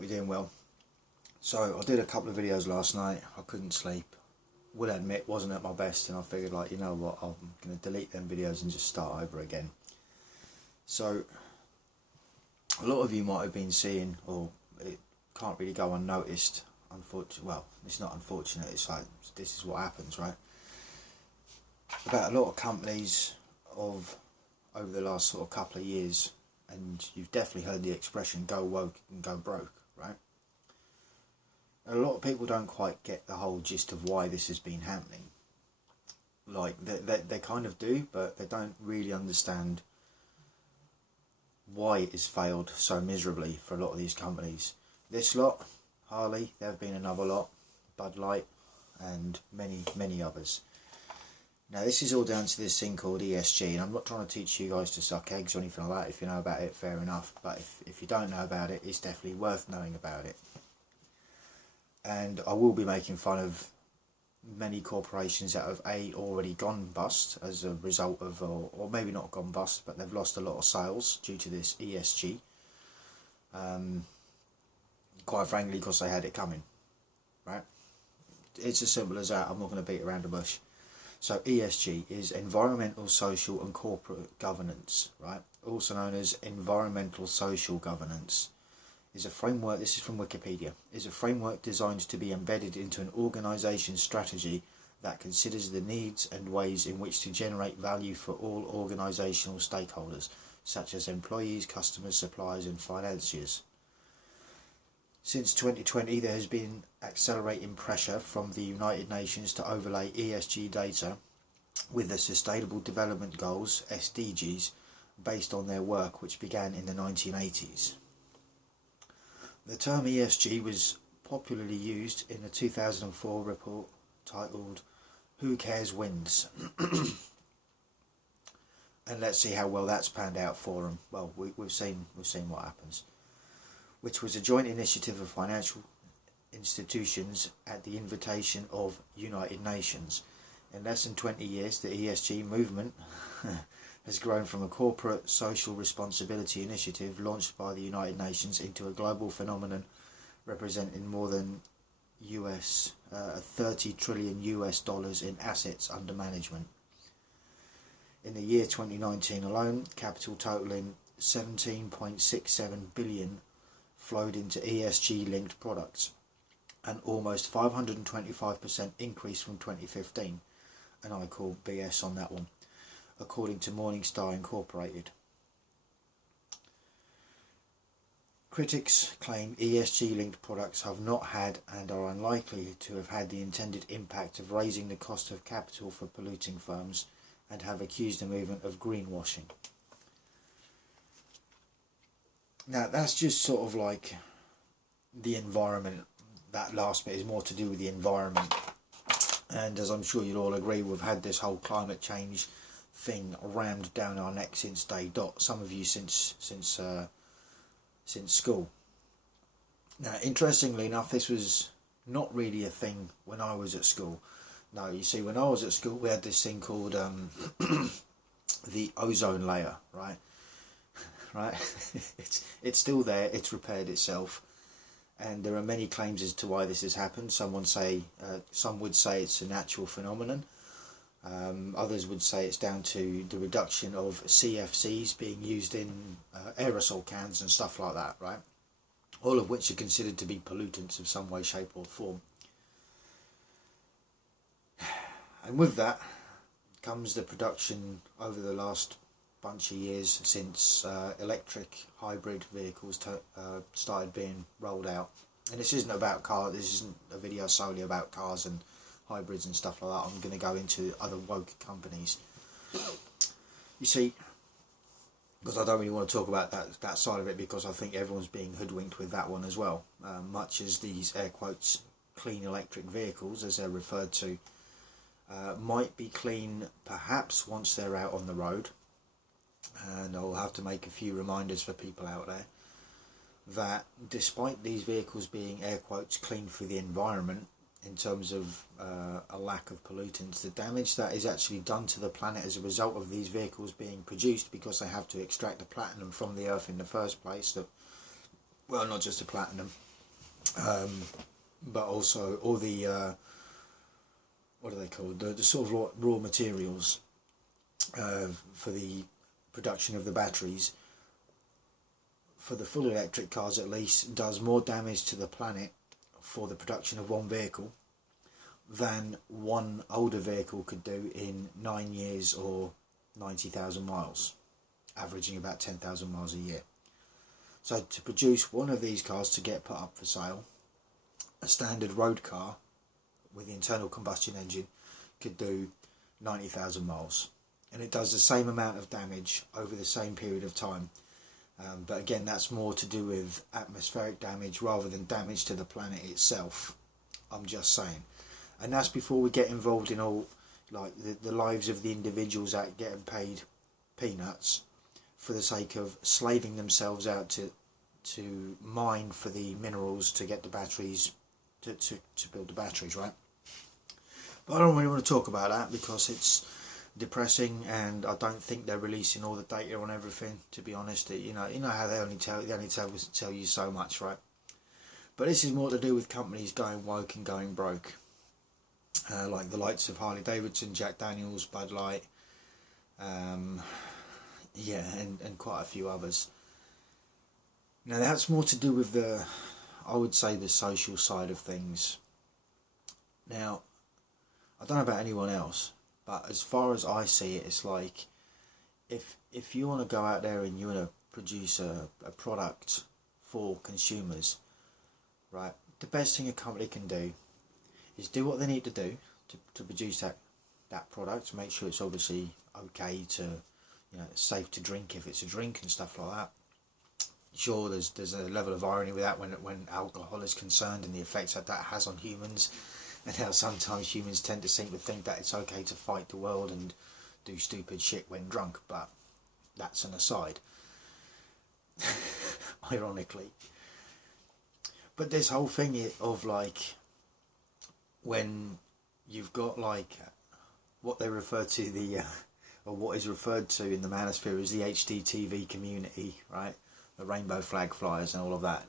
hope you're doing well. So I did a couple of videos last night. I couldn't sleep. Will admit, wasn't at my best, and I figured, like, you know what, I'm going to delete them videos and just start over again. So a lot of you might have been seeing, or it can't really go unnoticed, unfortunately. Well, it's not unfortunate, it's like, this is what happens, right? About a lot of companies of over the last sort of couple of years, and you've definitely heard the expression go woke and go broke, right? A lot of people don't quite get the whole gist of why this has been happening. Like, they kind of do, but they don't really understand why it has failed so miserably for a lot of these companies. This lot, Harley, there have been another lot, Bud Light, and many others. Now, this is all down to this thing called ESG, and I'm not trying to teach you guys to suck eggs or anything like that. If you know about it, fair enough, but if you don't know about it, it's definitely worth knowing about it. And I will be making fun of many corporations that have already gone bust as a result of, or maybe not gone bust, but they've lost a lot of sales due to this ESG. Quite frankly, because they had it coming, right? It's as simple as that. I'm not going to beat around the bush. So ESG is environmental, social and corporate governance, right? Also known as environmental social governance. Is a framework, this is from Wikipedia, is a framework designed to be embedded into an organisation's strategy that considers the needs and ways in which to generate value for all organisational stakeholders, such as employees, customers, suppliers and financiers. Since 2020, there has been accelerating pressure from the United Nations to overlay ESG data with the Sustainable Development Goals, SDGs, based on their work, which began in the 1980s. The term ESG was popularly used in a 2004 report titled "Who Cares Wins?" And let's see how well that's panned out for them. Well, we've seen what happens. Which was a joint initiative of financial institutions at the invitation of United Nations. In less than 20 years, the ESG movement has grown from a corporate social responsibility initiative launched by the United Nations into a global phenomenon representing more than $30 trillion in assets under management. In the year 2019 alone, capital totaling 17.67 billion flowed into ESG-linked products, an almost 525% increase from 2015, and I call BS on that one, according to Morningstar Incorporated. Critics claim ESG-linked products have not had and are unlikely to have had the intended impact of raising the cost of capital for polluting firms, and have accused the movement of greenwashing. Now, that's just sort of like the environment. That last bit is more to do with the environment. And as I'm sure you'll all agree, we've had this whole climate change thing rammed down our neck since day dot. Some of you since school. Now, interestingly enough, this was not really a thing when I was at school. No, you see, when I was at school, we had this thing called the ozone layer, right? Right, it's still there. It's repaired itself, and there are many claims as to why this has happened. Some would say it's a natural phenomenon. Others would say it's down to the reduction of CFCs being used in aerosol cans and stuff like that, right? All of which are considered to be pollutants of some way, shape or form. And with that comes the production over the last bunch of years since electric hybrid vehicles started being rolled out. And this isn't about cars, this isn't a video solely about cars and hybrids and stuff like that. I'm going to go into other woke companies. You see, because I don't really want to talk about that side of it, because I think everyone's being hoodwinked with that one as well. Much as these air quotes clean electric vehicles, as they're referred to, might be clean perhaps once they're out on the road. And I'll have to make a few reminders for people out there that despite these vehicles being air quotes clean for the environment in terms of a lack of pollutants, the damage that is actually done to the planet as a result of these vehicles being produced, because they have to extract the platinum from the earth in the first place. Well, not just the platinum, but also all the what are they called, the sort of raw materials for the production of the batteries, for the full electric cars at least, does more damage to the planet for the production of one vehicle than one older vehicle could do in 9 years or 90,000 miles, averaging about 10,000 miles a year. So to produce one of these cars to get put up for sale, a standard road car with the internal combustion engine could do 90,000 miles, and it does the same amount of damage over the same period of time. But again, that's more to do with atmospheric damage rather than damage to the planet itself. I'm just saying. And that's before we get involved in all like the lives of the individuals that getting paid peanuts for the sake of slaving themselves out to mine for the minerals to get the batteries, to build the batteries, right? But I don't really want to talk about that because it's depressing, and I don't think they're releasing all the data on everything, to be honest. You know how they only tell you so much, right? But this is more to do with companies going woke and going broke, like the likes of Harley Davidson, Jack Daniels, Bud Light, yeah, and quite a few others. Now that's more to do with I would say the social side of things. Now, I don't know about anyone else, but as far as I see it, it's like if you want to go out there and you want to produce a product for consumers, right, the best thing a company can do is do what they need to do to produce that product, make sure it's obviously okay to, you know, safe to drink if it's a drink and stuff like that. Sure, there's a level of irony with that when alcohol is concerned and the effects that has on humans, and how sometimes humans tend to seem to think that it's okay to fight the world and do stupid shit when drunk, but that's an aside, ironically. But this whole thing of like, when you've got like what they refer to or what is referred to in the manosphere as the HDTV community, right? The rainbow flag flyers and all of that.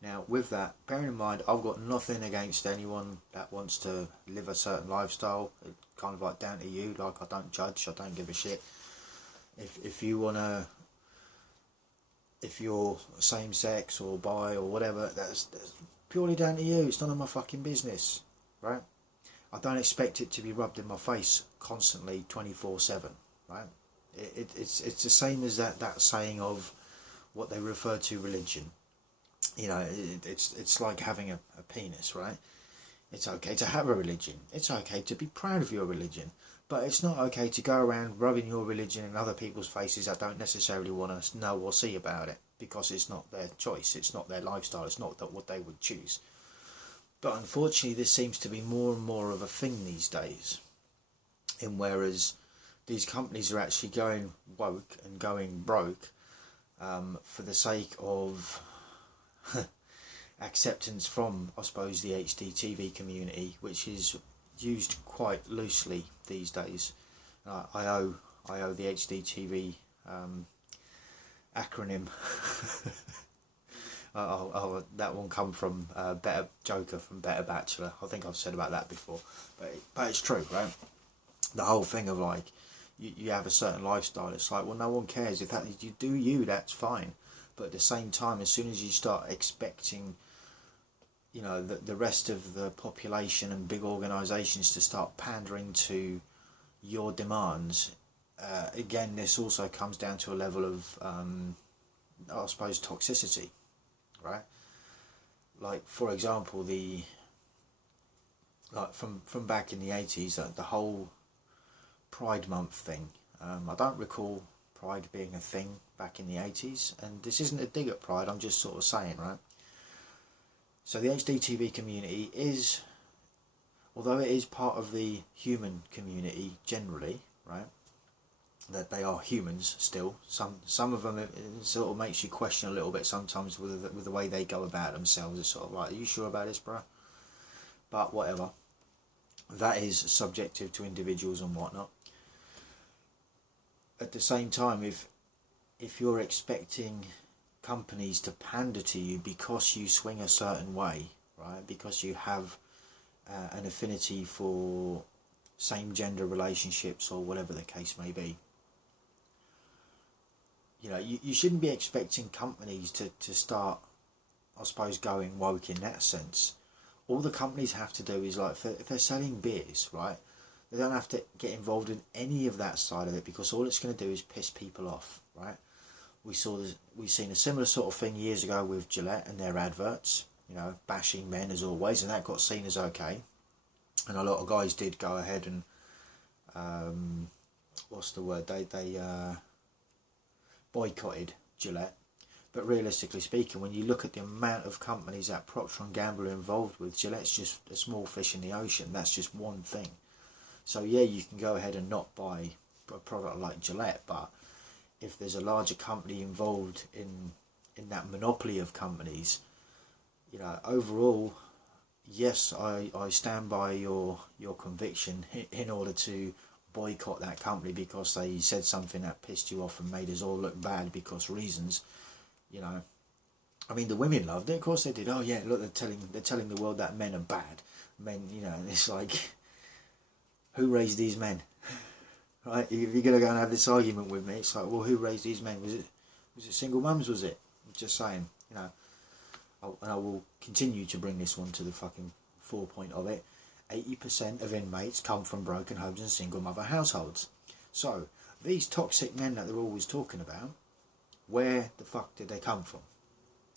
Now, with that, bearing in mind, I've got nothing against anyone that wants to live a certain lifestyle. It's kind of like down to you. Like, I don't judge. I don't give a shit. If you wanna, if you're same sex or bi or whatever, that's purely down to you. It's none of my fucking business, right? I don't expect it to be rubbed in my face constantly, 24/7, right? It's the same as that saying of what they refer to religion. You know, it's like having a penis, right? It's okay to have a religion. It's okay to be proud of your religion. But it's not okay to go around rubbing your religion in other people's faces that don't necessarily want to know or see about it, because it's not their choice, it's not their lifestyle, it's not what they would choose. But unfortunately, this seems to be more and more of a thing these days. And whereas these companies are actually going woke and going broke for the sake of acceptance from, I suppose, the HDTV community, which is used quite loosely these days. I owe the HDTV acronym. That one come from Better Joker from Better Bachelor. I think I've said about that before, but it's true, right? The whole thing of like, you have a certain lifestyle. It's like, well, no one cares if that you do you. That's fine. But at the same time, as soon as you start expecting, you know, the rest of the population and big organisations to start pandering to your demands, again, this also comes down to a level of, I suppose, toxicity, right? Like, for example, from back in the 80s, the whole Pride Month thing. I don't recall Pride being a thing back in the 80s, and this isn't a dig at Pride, I'm just sort of saying, right? So the HDTV community is, although it is part of the human community generally, right, that they are humans still, some of them, it sort of makes you question a little bit sometimes with the way they go about themselves. It's sort of like, are you sure about this, bro? But whatever, that is subjective to individuals and whatnot. At the same time, if you're expecting companies to pander to you because you swing a certain way, right? Because you have an affinity for same gender relationships or whatever the case may be. You know, you shouldn't be expecting companies to start, I suppose, going woke in that sense. All the companies have to do is, like, if they're selling beers, right, they don't have to get involved in any of that side of it, because all it's going to do is piss people off, right? We've seen a similar sort of thing years ago with Gillette and their adverts, you know, bashing men as always, and that got seen as okay. And a lot of guys did go ahead and, what's the word, they boycotted Gillette. But realistically speaking, when you look at the amount of companies that Procter & Gamble are involved with, Gillette's just a small fish in the ocean. That's just one thing. So yeah, you can go ahead and not buy a product like Gillette, but if there's a larger company involved in that monopoly of companies, you know, overall, yes, I stand by your conviction in order to boycott that company because they said something that pissed you off and made us all look bad because reasons. You know, I mean, the women loved it. Of course they did. Oh yeah, look, they're telling the world that men are bad. Men, you know, it's like, who raised these men? Right? If you're gonna go and have this argument with me, it's like, well, who raised these men? Was it single mums? Was it? I'm just saying, you know. And I will continue to bring this one to the fucking forepoint of it. 80% of inmates come from broken homes and single mother households. So these toxic men that they're always talking about, where the fuck did they come from?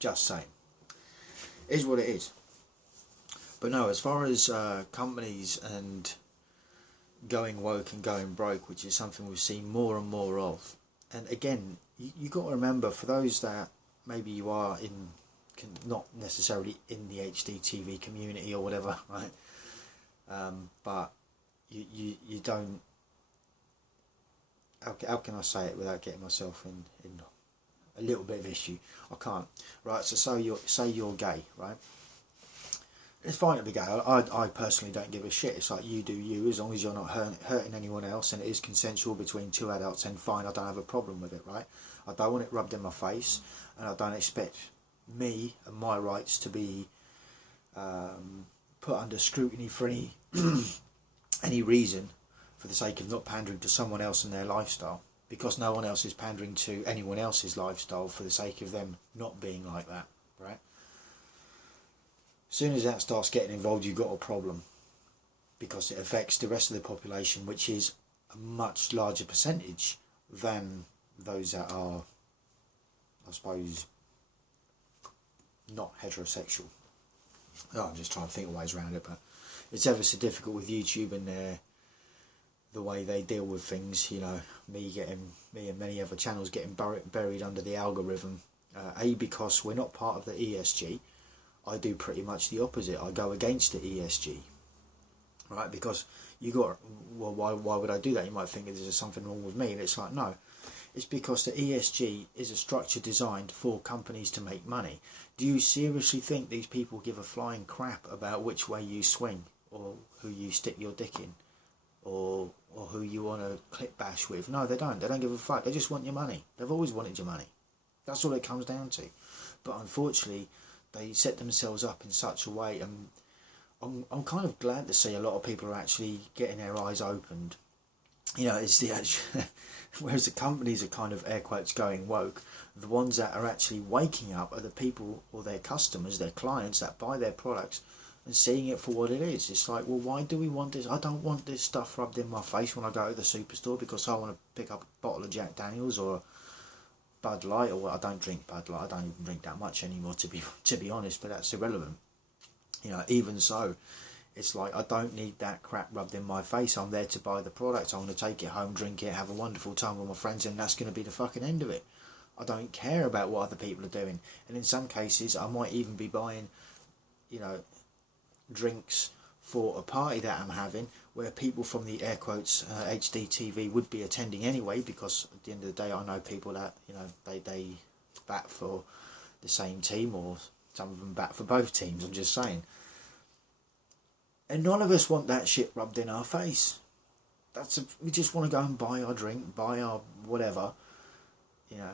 Just saying. Is what it is. But no, as far as companies and going woke and going broke, which is something we've seen more and more of. And again, you got to remember, for those that maybe you are not necessarily in the HDTV community or whatever, right? But you don't. How can I say it without getting myself in a little bit of issue? I can't. Right. So say you're gay, right? It's fine to be gay. I personally don't give a shit. It's like, you do you, as long as you're not hurting anyone else and it is consensual between two adults, then fine, I don't have a problem with it, right? I don't want it rubbed in my face, and I don't expect me and my rights to be put under scrutiny for any reason, for the sake of not pandering to someone else and their lifestyle, because no one else is pandering to anyone else's lifestyle for the sake of them not being like that, right? As soon as that starts getting involved, you've got a problem, because it affects the rest of the population, which is a much larger percentage than those that are, I suppose, not heterosexual. Oh, I'm just trying to think of ways around it, but it's ever so difficult with YouTube and the way they deal with things. You know, me and many other channels getting buried under the algorithm. Because we're not part of the ESG, I do pretty much the opposite. I go against the ESG, right? Because why would I do that? You might think there's something wrong with me, and it's like, no. It's because the ESG is a structure designed for companies to make money. Do you seriously think these people give a flying crap about which way you swing, or who you stick your dick in, or who you want to clip bash with? No, they don't. They don't give a fuck. They just want your money. They've always wanted your money. That's all it comes down to. But unfortunately, they set themselves up in such a way, and I'm kind of glad to see a lot of people are actually getting their eyes opened. You know, it's the actual, whereas the companies are kind of, air quotes, going woke, the ones that are actually waking up are the people, or their customers, their clients that buy their products and seeing it for what it is. It's like, well, why do we want this? I don't want this stuff rubbed in my face when I go to the superstore because I want to pick up a bottle of Jack Daniels or Bud Light, or I don't drink Bud Light. I don't even drink that much anymore, to be honest, but that's irrelevant. You know, even so, it's like, I don't need that crap rubbed in my face. I'm there to buy the product. I want to take it home, drink it, have a wonderful time with my friends, and that's going to be the fucking end of it. I don't care about what other people are doing. And in some cases, I might even be buying, you know, drinks for a party that I'm having, where people from the, air quotes, HDTV would be attending anyway, because at the end of the day, I know people that, you know, they bat for the same team, or some of them bat for both teams, I'm just saying. And none of us want that shit rubbed in our face. We just want to go and buy our drink, buy our whatever, you know.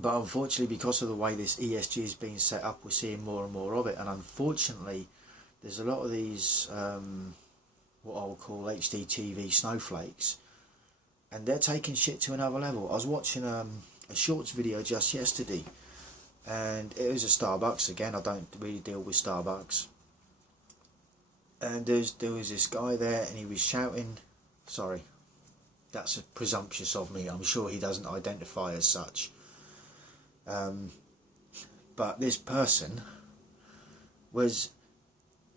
But unfortunately, because of the way this ESG is being set up, we're seeing more and more of it. And unfortunately, there's a lot of these, what I would call HDTV snowflakes, and they're taking shit to another level. I was watching a shorts video just yesterday, and it was a Starbucks. Again, I don't really deal with Starbucks. And there was this guy there, and he was shouting, sorry, that's presumptuous of me, I'm sure he doesn't identify as such. But this person was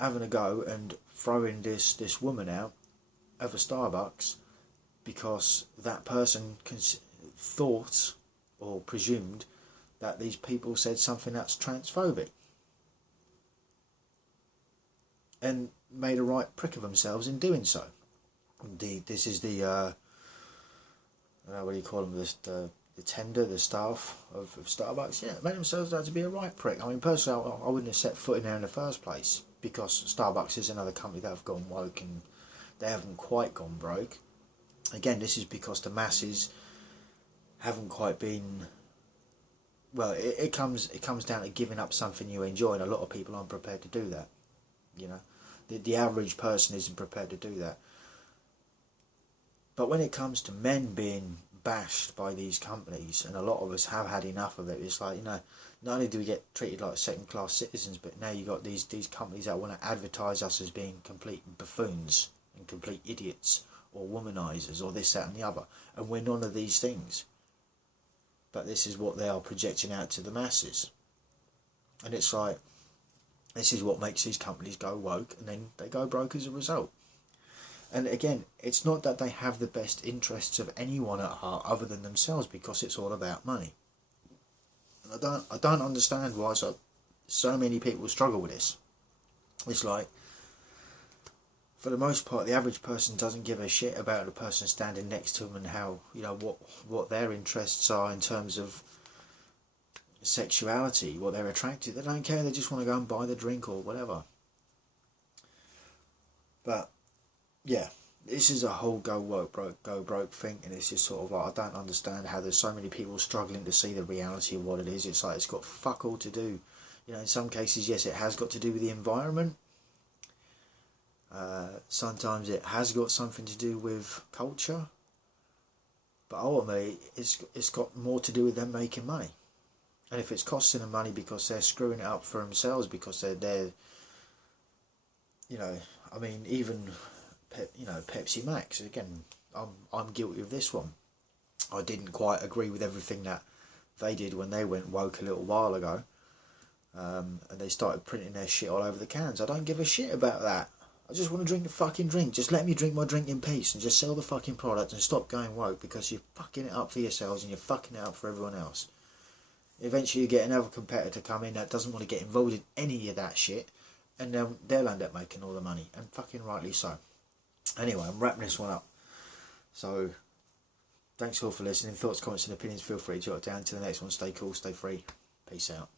having a go and throwing this woman out of a Starbucks because that person thought or presumed that these people said something that's transphobic, and made a right prick of themselves in doing so. Indeed, this is the what do you call them, the tender, the staff of Starbucks, yeah, made themselves out to be a right prick. I mean, personally, I wouldn't have set foot in there in the first place, because Starbucks is another company that have gone woke and they haven't quite gone broke. Again, this is because the masses haven't quite been, well, it comes down to giving up something you enjoy, and a lot of people aren't prepared to do that. You know, the average person isn't prepared to do that. But when it comes to men being bashed by these companies, and a lot of us have had enough of it, it's like, you know, not only do we get treated like second-class citizens, but now you got these companies that want to advertise us as being complete buffoons and complete idiots or womanizers or this, that and the other, and we're none of these things. But this is what they are projecting out to the masses. And it's like, this is what makes these companies go woke, and then they go broke as a result. And again, it's not that they have the best interests of anyone at heart other than themselves, because it's all about money. And I don't understand why so many people struggle with this. It's like, for the most part, the average person doesn't give a shit about the person standing next to them and how, you know, what their interests are in terms of sexuality, what they're attracted. They don't care. They just want to go and buy the drink or whatever. But yeah, this is a whole go broke thing, and it's just sort of like, I don't understand how there's so many people struggling to see the reality of what it is. It's like, it's got fuck all to do. You know, in some cases, yes, it has got to do with the environment. Sometimes it has got something to do with culture, but ultimately it's got more to do with them making money. And if it's costing them money because they're screwing it up for themselves, because they're you know, I mean, even Pepsi Max, again, I'm guilty of this one. I didn't quite agree with everything that they did when they went woke a little while ago, and they started printing their shit all over the cans. I don't give a shit about that. I just want to drink the fucking drink. Just let me drink my drink in peace and just sell the fucking product and stop going woke, because you're fucking it up for yourselves and you're fucking it up for everyone else. Eventually you get another competitor come in that doesn't want to get involved in any of that shit, and they'll end up making all the money, and fucking rightly so. Anyway, I'm wrapping this one up. So, thanks all for listening. Thoughts, comments and opinions, feel free to jot it down. To the next one, stay cool, stay free. Peace out.